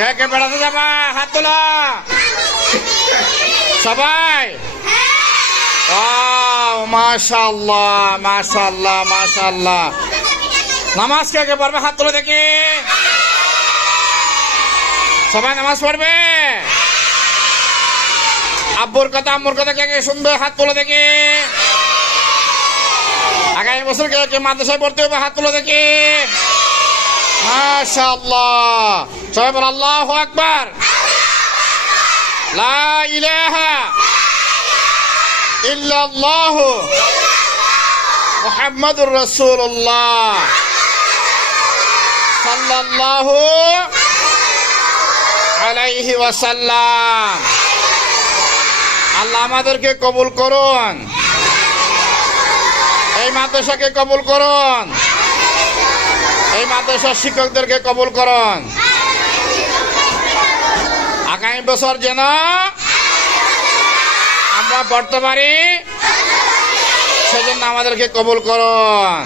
কে কে বেড়াতে যাবা হাত তোলা সবাই। মাশাআল্লাহ মাশাআল্লাহ মাশাআল্লাহ। নামাজ কে কে পড়বে হাত তোলা দেখি। সবাই নামাজ পড়বে। আব্বুর কথা আম্মুর কথা কে কে শুনবে হাত তোলা দেখি। আগামী বছর কে কে মাদ্রাসায় পড়তে হবে হাত তোলা দেখি। মাশাআল্লাহ। সবাই বল আল্লাহু আকবার। লা ইলাহা ইল্লাল্লাহ মুহাম্মাদুর রাসূলুল্লাহ সাল্লাল্লাহু আলাইহি ওয়াসাল্লাম। আল্লাহ আমাদেরকে কবুল করুন, এই মাদ্রাসাকে কবুল করুন, এই মাদ্রাসার শিক্ষকদেরকে কবুল করুন। আগামী বছর যেন আমরা পড়তে পারি সেজন্য আমাদেরকে কবুল করুন।